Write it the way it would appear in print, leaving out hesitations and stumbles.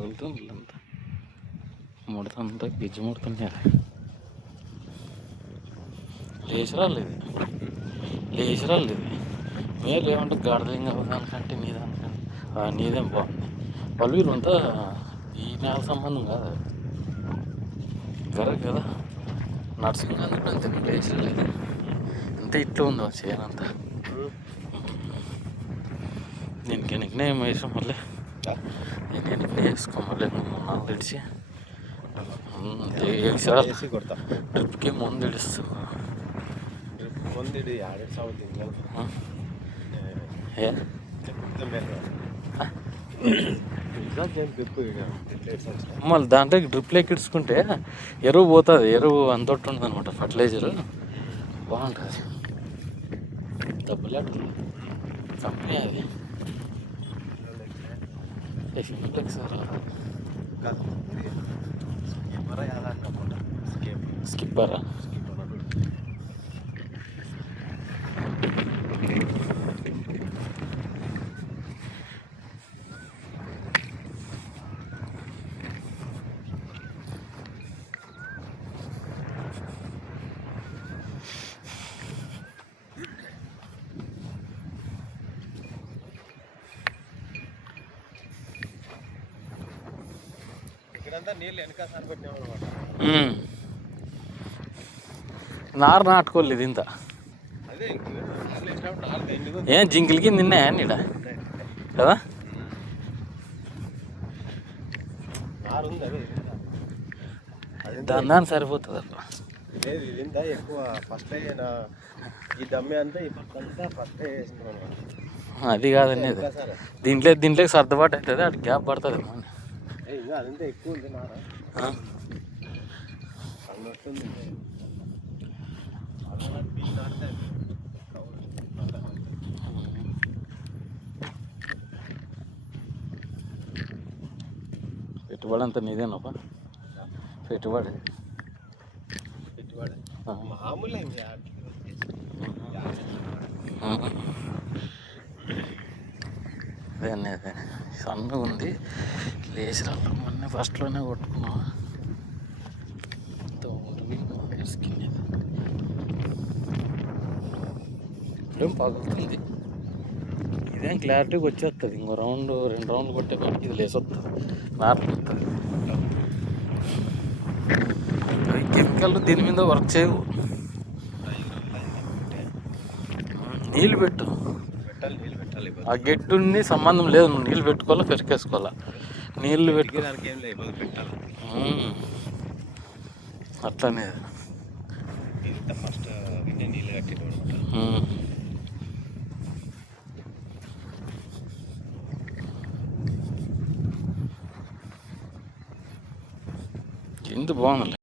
పగులుతుంది అంతా ముడతంతా గిజ్జు ముడుతుంది. లేచిరాళ్ళు ఇది మేలు ఏమంటే గాడిదలింగా దానికంటే నీదేం బాగుంది. పలువురు అంతా ఈ నేల సంబంధం కాదు కరెక్ట్ కదా. నర్సింగ్ అందుకు అంతే లేచిరాలేదు అంతే ఇట్లా ఉందో చేయనంతా. దీనికి నిక్నేమ్ వేసాం మళ్ళీ నేను వేసుకో మళ్ళీ 3-4 తెడిచి ట్రిప్కి ముందు ఇడుస్తావు. మళ్ళీ దాంట్లో డ్రిప్లు ఎక్కించుకుంటే ఎరువు పోతుంది. ఎరువు అంతొట్టు ఉంటుంది అనమాట. ఫర్టిలైజరు బాగుంటుంది. డబ్బులు కంపెనీ అది సింప్లెక్స్ స్కిప్పరా. నారు నాటుకోలేదు ఇంత ఏం జింకిలకి నిన్నాయా నీడ కదా. దాని సరిపోతుంది అట్లా. అది కాదండి దీంట్లోకి సర్దుబాటు అవుతుంది. అటు గ్యాప్ పడుతుంది. అదంతా ఎక్కువ ఉంది పెట్టుబడి అంతా నీదేనప్ప. పెట్టుబడి మామూలు అదే సన్నగా ఉంది. లేచి రాళ్ళు మొన్న ఫస్ట్లోనే కొట్టుకున్నాం. ఇప్పుడేం పగులుతుంది. ఇదేం క్లారిటీగా వచ్చేస్తుంది. ఇంకో 2 రౌండ్లు కొట్టేపాటికి ఇది లేసి వస్తుంది. నార్మల్ వస్తుంది. అవి కెమికల్ దీని మీద వర్క్ చేయవు. నీళ్ళు పెట్టు. ఆ గెట్టుని సంబంధం లేదు. నువ్వు నీళ్ళు పెట్టుకోవాలా పెరికేసుకోవాలా. నీళ్ళు పెట్టుకోవడానికి అట్లనే ఫస్ట్ నీళ్ళు కట్టేటప్పుడు ఇంత బాగుంది.